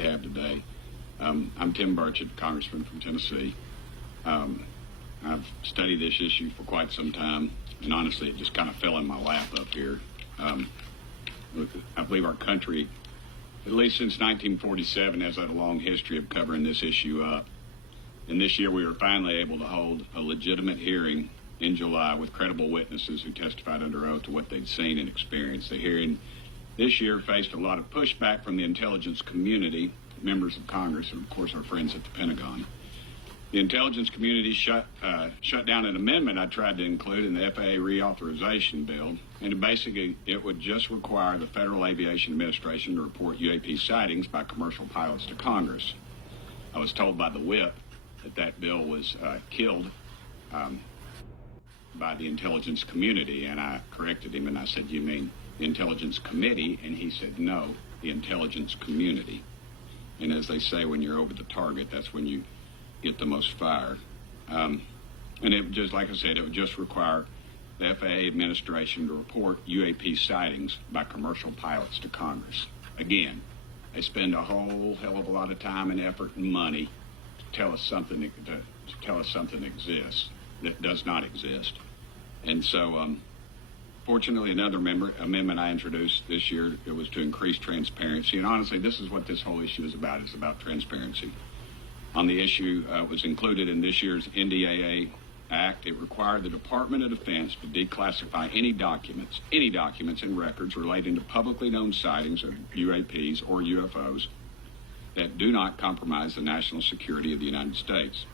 have today. I'm Tim Burchett, Congressman from Tennessee. I've studied this issue for quite some time, and honestly, it just kind of fell in my lap up here. I believe our country, at least since 1947, has had a long history of covering this issue up. And this year, we were finally able to hold a legitimate hearing in July with credible witnesses who testified under oath to what they'd seen and experienced. The hearing this year faced a lot of pushback from the intelligence community, members of Congress, and of course our friends at the Pentagon. The intelligence community shut down an amendment I tried to include in the FAA reauthorization bill, and basically it would just require the Federal Aviation Administration to report UAP sightings by commercial pilots to Congress. I was told by the whip that bill was killed by the intelligence community, and I corrected him and I said, "You mean the intelligence committee?" And he said, "No, the intelligence community." And as they say, when you're over the target, that's when you get the most fire. And it would just, like I said, it would just require the FAA administration to report UAP sightings by commercial pilots to Congress. Again, they spend a whole hell of a lot of time and effort and money to tell us something exists that does not exist. And so, fortunately, another amendment I introduced this year, it was to increase transparency. And honestly, this is what this whole issue is about. It's about transparency. On the issue was included in this year's NDAA Act. It required the Department of Defense to declassify any documents and records relating to publicly known sightings of UAPs or UFOs that do not compromise the national security of the United States.